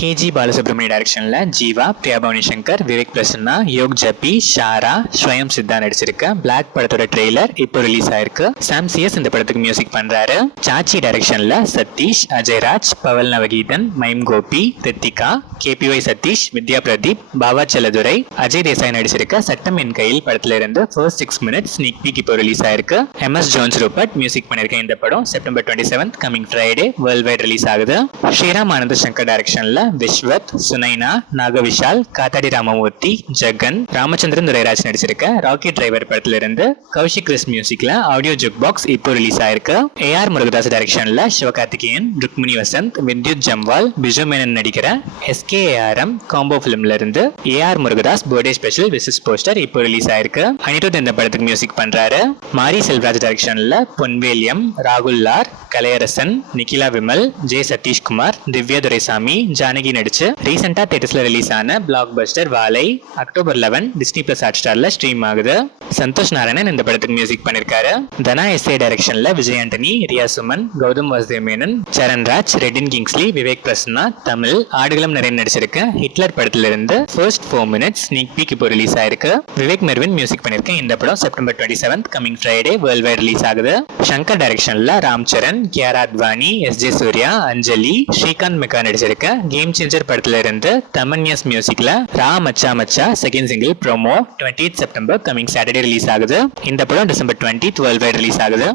KG Balasubramania டைரக்ஷன்ல ஜீவா, பிரியா பவானி சங்கர், விவேக் பிரசன்னா, யோக் ஜப்பி, ஷாரா, ஸ்வயம் சித்தா நடிச்சிருக்க black படத்தோட ட்ரெய்லர் இப்போ ரிலீஸ் ஆயிருக்கு. சாம் சிஎஸ் இந்த படத்துக்கு மியூசிக் பண்றாரு. சாச்சி டைரக்ஷன்ல சதீஷ், அஜய்ராஜ், பவல் நவகீதன், மைம் கோபி, ரித்திகா, கேபிஒய் சதீஷ், வித்யா பிரதீப், பாவா செல்லதுரை, அஜய் தேசாய் நடிச்சிருக்க சட்டம் என் கையில் படத்துல இருந்து ஃபர்ஸ்ட் 6 minutes ஸ்னீக் பீக் இப்போ ரிலீஸ் ஆயிருக்கு. எம்எஸ் ஜோன்ஸ் ரூபர்ட் மியூசிக் பண்ணிருக்க இந்த படம் September 27 coming Friday world wide release ஆகுது. ஸ்ரீராம் ஆனந்த சங்கர் டைரக்ஷன்ல விஸ்வத், சுனைனா, நாகவிஷால், காத்தாடி ராமமூர்த்தி, ஜெகன், ராமச்சந்திரன் துரைராஜ் நடிச்சிருக்க ராக்கெட் டிரைவர் படத்துல இருந்து கௌஷிக் கிறிஸ் மியூசிக்ல ஆடியோ ஜுக் பாக்ஸ் இப்போ ரிலீஸ் ஆயிருக்கு. ஏஆர் முருகதாஸ் டைரக்ஷன்ல சிவகார்த்திகேயன், ருக்மிணி வசந்த், வித்யுத் ஜம்வால், பிஜு மேனன் நடிக்கிற SKARM காம்போ பிலிம்ல இருந்து AR Murugadoss birthday special விசிஸ் poster இப்போ ரிலீஸ் ஆயிருக்கு. அனிருத் இந்த படத்துக்கு மியூசிக் பண்றாரு. மாரி செல்வராஜ் டைரக்ஷன்ல பொன்வேலியம், ராகுல் லார், கலையரசன், நிகிலா விமல், ஜே சதீஷ்குமார், திவ்யா துரைசாமி, ஜானகி நடிச்சு ரீசெண்டா தியேட்டர்ஸ்ல ரிலீஸ் ஆன பிளாக் பஸ்டர் வாலை அக்டோபர் 11 டிஸ்னி பிளஸ் ஹாட்ஸ்டார்ல ஸ்ட்ரீம் ஆகுது. சந்தோஷ் நாராயணன் இந்த படத்துக்கு மியூசிக் பண்ணிருக்காரு. தனா SA டைரக்ஷன்ல விஜய் ஆண்டனி, ரியா சுமன், கௌதம் வாசுதேவ் மேனன், சரண்ராஜ், ரெட்டின் கிங்ஸ்லி, விவேக் பிரசன்னா, தமிழ், ஆடுகளம் நிறைய நடிச்சிருக்க ஹிட்லர் படத்துல இருந்து ஃபர்ஸ்ட் 4 minutes ஸ்னீக் பீக் இப்போ ரிலீஸ் ஆயிருக்கு. விவேக் மெர்வின் மியூசிக் பண்ணிருக்க இந்த படம் September 27 coming Friday world wide release ஆகுது. சங்கர் டைரக்ஷன்ல ராம் சரண், கியாரா அத்வானி, SJ சூர்யா, அஞ்சலி, ஸ்ரீகாந்த் மெக்கா நடிச்சிருக்க கேம் சேஞ்சர் படத்துல இருந்து தமன்யாஸ் மியூசிக்ல ரா மச்சா மச்சா second single promo 28 September coming Saturday release ஆகுது. இந்த படம் டிசம்பர் 20 வேர்ல்ட் வைட் ரிலீஸ் ஆகுது.